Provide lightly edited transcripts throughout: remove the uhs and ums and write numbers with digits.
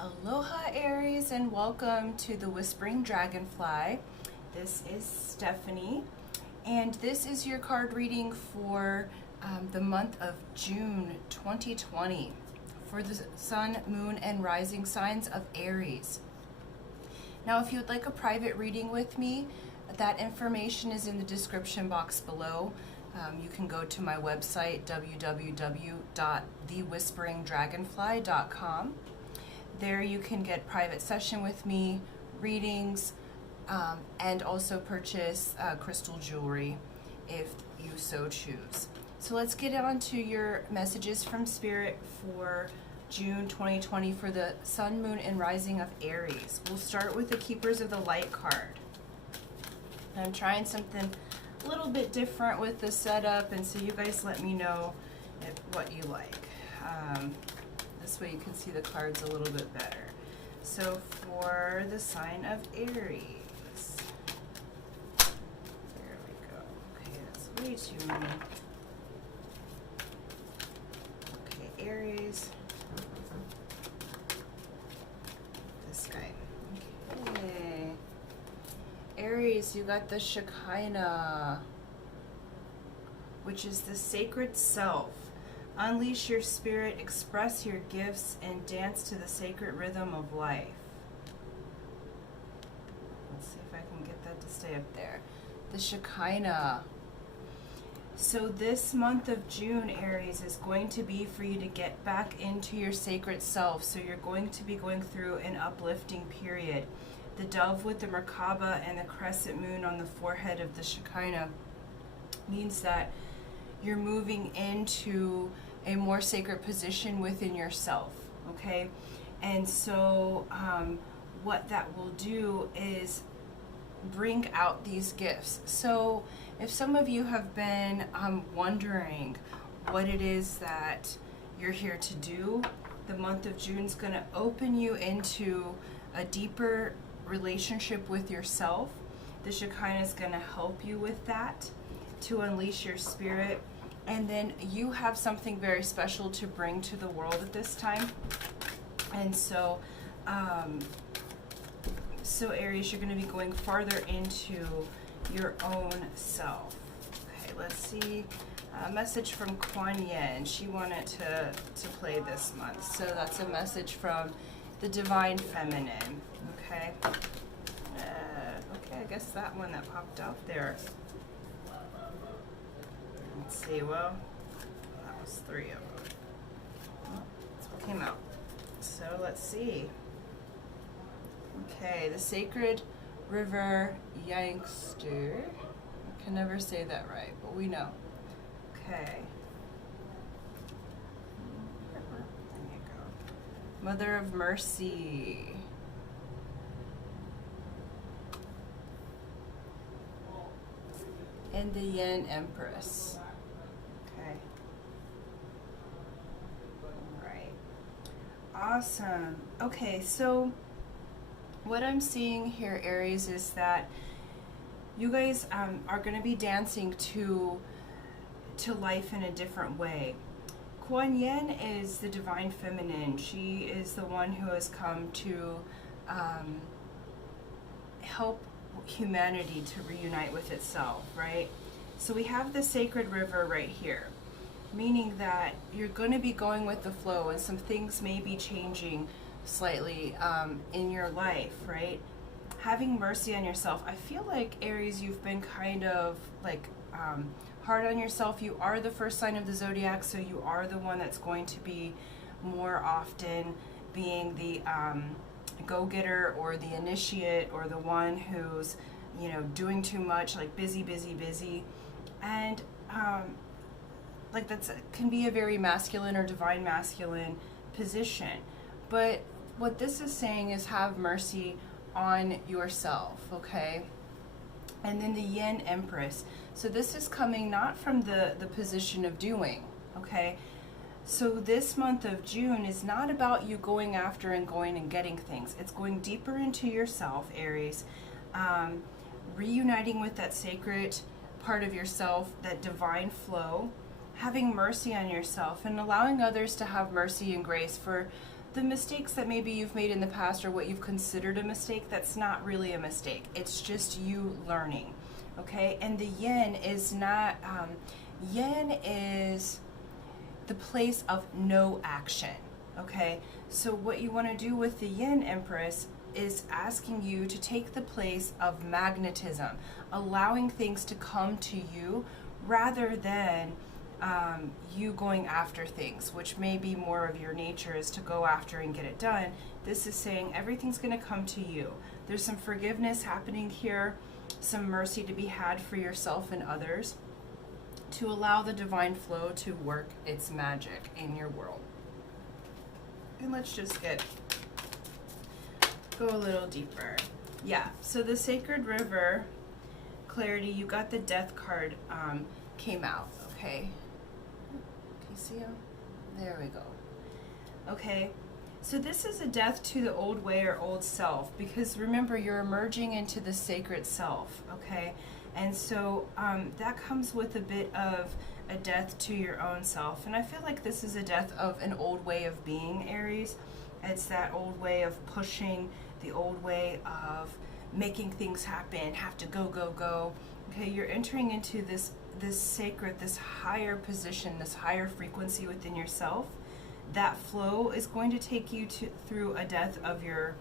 Aloha Aries, and welcome to the Whispering Dragonfly. This is Stephanie, and this is your card reading for the month of June 2020 for the Sun, Moon, and Rising signs of Aries. Now, if you would like a private reading with me, that information is in the description box below. You can go to my website, www.thewhisperingdragonfly.com. There you can get private session with me, readings, and also purchase crystal jewelry if you so choose. So let's get on to your messages from Spirit for June 2020 for the Sun, Moon, and Rising of Aries. We'll start with the Keepers of the Light card. I'm trying something a little bit different with the setup, and so you guys let me know what you like. This way you can see the cards a little bit better. So for the sign of Aries, there we go. Okay, that's way too many. Okay, Aries. This guy. Okay. Aries, you got the Shekinah, which is the sacred self. Unleash your spirit, express your gifts, and dance to the sacred rhythm of life. Let's see if I can get that to stay up there. The Shekinah. So this month of June, Aries, is going to be for you to get back into your sacred self. So you're going to be going through an uplifting period. The dove with the Merkaba and the crescent moon on the forehead of the Shekinah means that you're moving into a more sacred position within yourself, okay? And so what that will do is bring out these gifts. So if some of you have been wondering what it is that you're here to do, the month of June is going to open you into a deeper relationship with yourself. The Shekinah is going to help you with that, to unleash your spirit. And then you have something very special to bring to the world at this time. And so, Aries, you're going to be going farther into your own self. Okay, let's see. A message from Kuan Yin. She wanted to play this month. So that's a message from the Divine Feminine. Okay. Okay, I guess that one that popped out there. Let's see, well, that was 3 of them. Well, that's what came out. So let's see. Okay, the Sacred River Youngster. I can never say that right, but we know. Okay. There you go. Mother of Mercy. And the Yen Empress. Okay. Alright. Awesome. Okay, so what I'm seeing here, Aries, is that you guys are going to be dancing to life in a different way. Kuan Yin is the Divine Feminine. She is the one who has come to help humanity to reunite with itself, right? So we have the sacred river right here, meaning that you're going to be going with the flow, and some things may be changing slightly in your life, right? Having mercy on yourself. I feel like, Aries, you've been kind of like hard on yourself. You are the first sign of the zodiac, so you are the one that's going to be more often being the go-getter or the initiate, or the one who's, you know, doing too much, like busy, and like that's can be a very masculine or divine masculine position. But what this is saying is have mercy on yourself, okay? And then the Yin Empress. So this is coming not from the position of doing, okay? So this month of June is not about you going after and going and getting things. It's going deeper into yourself, Aries, reuniting with that sacred part of yourself, that divine flow, having mercy on yourself, and allowing others to have mercy and grace for the mistakes that maybe you've made in the past or what you've considered a mistake, that's not really a mistake. It's just you learning, okay? And the yin is not, yin is the place of no action, okay? So what you want to do with the yin empress is asking you to take the place of magnetism, allowing things to come to you rather than you going after things, which may be more of your nature is to go after and get it done. This is saying everything's going to come to you. There's some forgiveness happening here, some mercy to be had for yourself and others, to allow the divine flow to work its magic in your world. And let's just go a little deeper. Yeah, so the Sacred River, clarity, you got the Death card came out, okay? Can you see him? There we go. Okay, so this is a death to the old way or old self, because remember, you're emerging into the sacred self, okay? And so that comes with a bit of a death to your own self. And I feel like this is a death of an old way of being, Aries. It's that old way of pushing, the old way of making things happen, have to go, go, go. Okay, you're entering into this sacred, this higher position, this higher frequency within yourself. That flow is going to take you through a death of your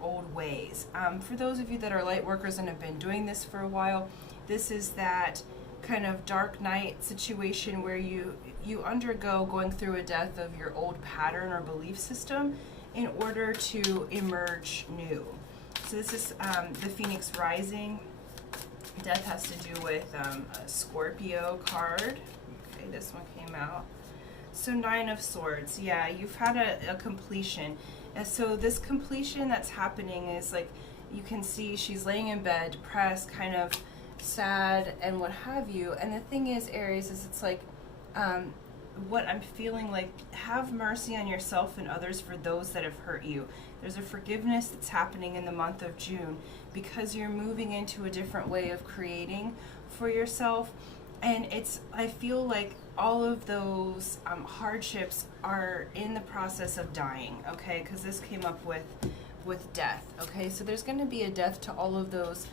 old ways. For those of you that are light workers and have been doing this for a while, this is that kind of dark night situation where you undergo going through a death of your old pattern or belief system in order to emerge new. So this is the Phoenix Rising. Death has to do with a Scorpio card. Okay, this one came out. So 9 of Swords. Yeah, you've had a completion. And so this completion that's happening is like, you can see she's laying in bed, depressed, kind of sad, and what have you. And the thing is, Aries, is it's like, what I'm feeling like, have mercy on yourself and others for those that have hurt you. There's a forgiveness that's happening in the month of June because you're moving into a different way of creating for yourself. And I feel like all of those hardships are in the process of dying, okay? Because this came up with death, okay? So there's going to be a death to all of those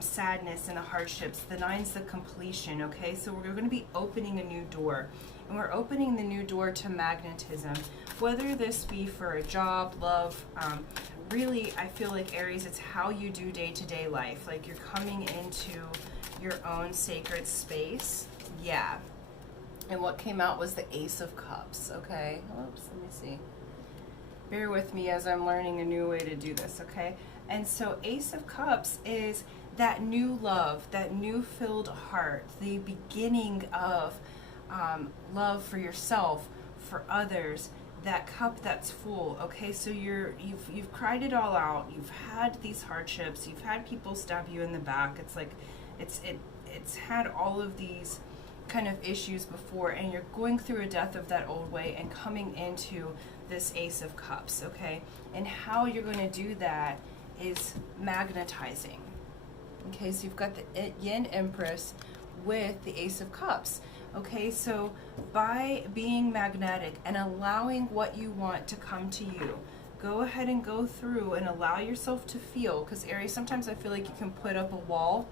sadness and the hardships. The 9's the completion, okay? So we're going to be opening a new door. And we're opening the new door to magnetism, whether this be for a job, love, really, I feel like, Aries, it's how you do day-to-day life. Like, you're coming into your own sacred space. Yeah. And what came out was the Ace of Cups, okay? Oops, let me see. Bear with me as I'm learning a new way to do this, okay? And so Ace of Cups is that new love, that new filled heart, the beginning of love for yourself, for others, that cup that's full, okay? So you've cried it all out, you've had these hardships, you've had people stab you in the back. It's like, it's had all of these kind of issues before, and you're going through a death of that old way and coming into this Ace of Cups, okay? And how you're going to do that is magnetizing. Okay, so you've got the Yin Empress with the Ace of Cups. Okay, so by being magnetic and allowing what you want to come to you, go ahead and go through and allow yourself to feel, because Aries, sometimes I feel like you can put up a wall.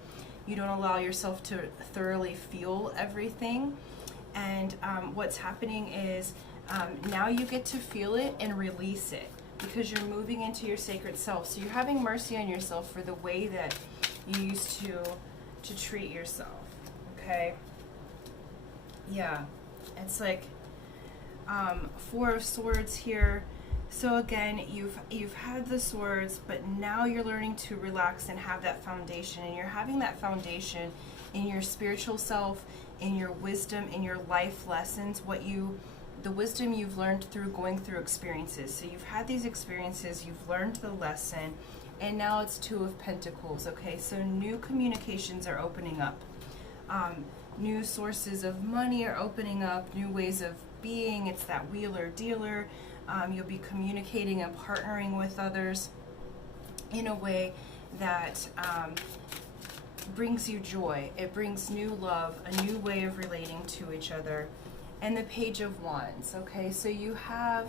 You don't allow yourself to thoroughly feel everything. And what's happening is now you get to feel it and release it, because you're moving into your sacred self. So you're having mercy on yourself for the way that you used to treat yourself, okay? Yeah, it's like 4 of Swords here. So again, you've had the swords, but now you're learning to relax and have that foundation, and you're having that foundation in your spiritual self, in your wisdom, in your life lessons, the wisdom you've learned through going through experiences. So you've had these experiences, you've learned the lesson, and now it's 2 of Pentacles, okay? So new communications are opening up. New sources of money are opening up, new ways of being. It's that wheeler dealer. You'll be communicating and partnering with others in a way that brings you joy. It brings new love, a new way of relating to each other. And the Page of Wands, okay? So you have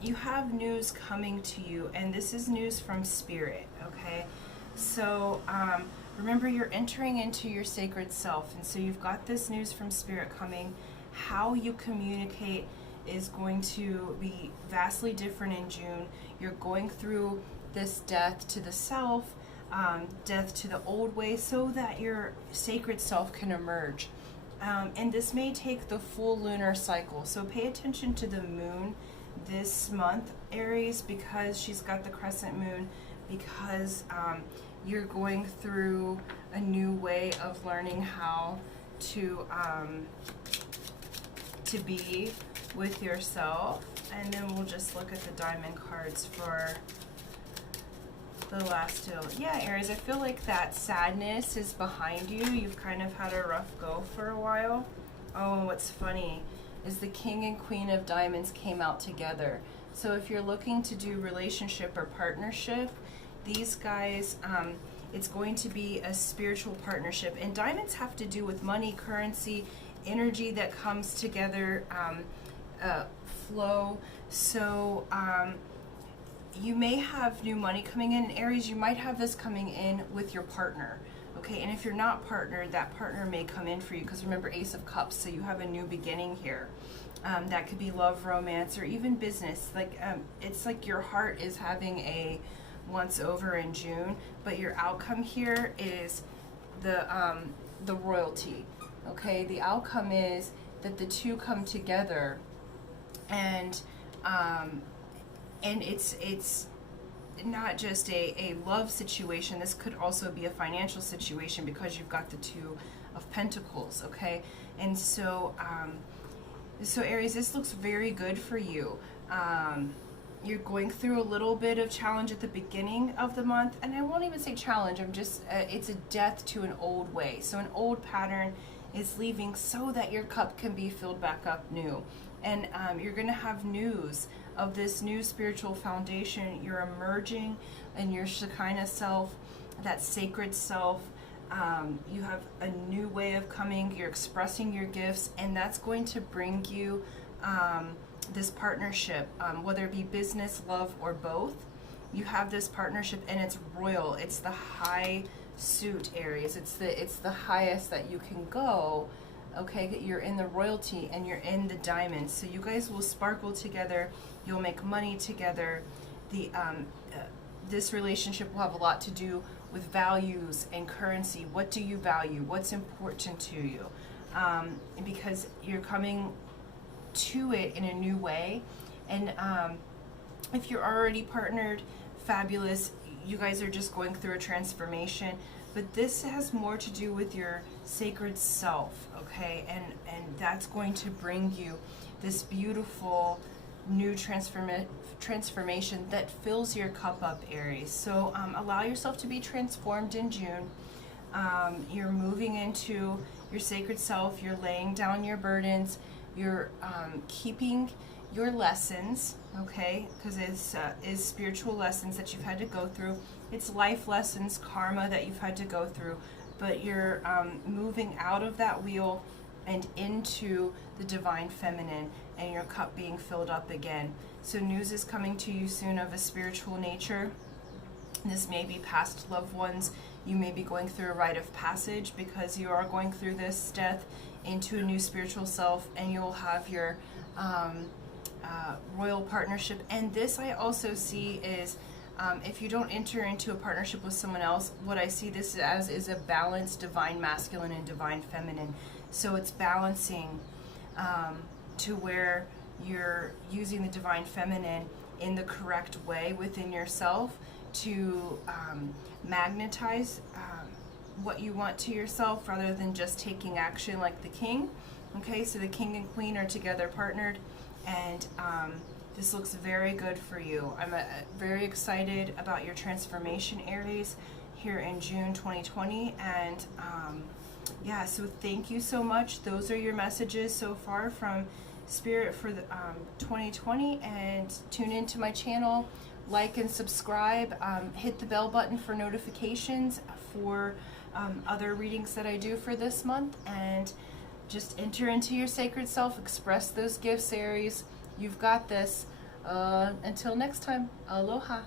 you have news coming to you, and this is news from Spirit, okay? So remember, you're entering into your sacred self, and so you've got this news from Spirit coming. How you communicate is going to be vastly different in June. You're going through this death to the self, death to the old way, so that your sacred self can emerge. And this may take the full lunar cycle, so pay attention to the moon this month, Aries, because she's got the crescent moon, because you're going through a new way of learning how to be with yourself. And then we'll just look at the diamond cards for the last two. Yeah, Aries, I feel like that sadness is behind you. You've kind of had a rough go for a while. Oh, and what's funny is the King and Queen of Diamonds came out together. So if you're looking to do relationship or partnership, these guys, it's going to be a spiritual partnership. And diamonds have to do with money, currency, energy that comes together, flow. So you may have new money coming in. Aries, you might have this coming in with your partner. Okay, and if you're not partnered, that partner may come in for you, because remember, Ace of Cups, so you have a new beginning here. That could be love, romance, or even business. Like it's like your heart is having a once over in June, but your outcome here is the royalty. Okay, the outcome is that the two come together, and it's not just a love situation. This could also be a financial situation, because you've got the Two of Pentacles, okay? And so so Aries, this looks very good for you. You're going through a little bit of challenge at the beginning of the month, and I won't even say challenge, I'm just it's a death to an old way. So an old pattern is leaving so that your cup can be filled back up new. And you're going to have news of this new spiritual foundation. You're emerging in your Shekinah self, that sacred self. You have a new way of coming. You're expressing your gifts, and that's going to bring you this partnership, whether it be business, love, or both. You have this partnership, and it's royal. It's the high suit, Aries. It's the highest that you can go. Okay, you're in the royalty and you're in the diamonds, so you guys will sparkle together. You'll make money together. The this relationship will have a lot to do with values and currency. What do you value? What's important to you? Because you're coming to it in a new way. And if you're already partnered, fabulous. You guys are just going through a transformation. But this has more to do with your sacred self, okay? And that's going to bring you this beautiful new transformation that fills your cup up, Aries. So allow yourself to be transformed in June. You're moving into your sacred self. You're laying down your burdens. You're keeping your lessons, okay? Because it's is spiritual lessons that you've had to go through. It's life lessons, karma that you've had to go through. But you're moving out of that wheel and into the divine feminine, and your cup being filled up again. So news is coming to you soon of a spiritual nature. This may be past loved ones. You may be going through a rite of passage, because you are going through this death into a new spiritual self, and you'll have your royal partnership. And this I also see is if you don't enter into a partnership with someone else, what I see this as is a balanced divine masculine and divine feminine. So it's balancing to where you're using the divine feminine in the correct way within yourself to magnetize what you want to yourself, rather than just taking action like the king. Okay, so the king and queen are together partnered, and this looks very good for you. I'm very excited about your transformation, Aries, here in June 2020. And yeah, so thank you so much. Those are your messages so far from Spirit for the 2020. And tune into my channel, like and subscribe, hit the bell button for notifications for other readings that I do for this month, and just enter into your sacred self, express those gifts, Aries. You've got this. Until next time, aloha.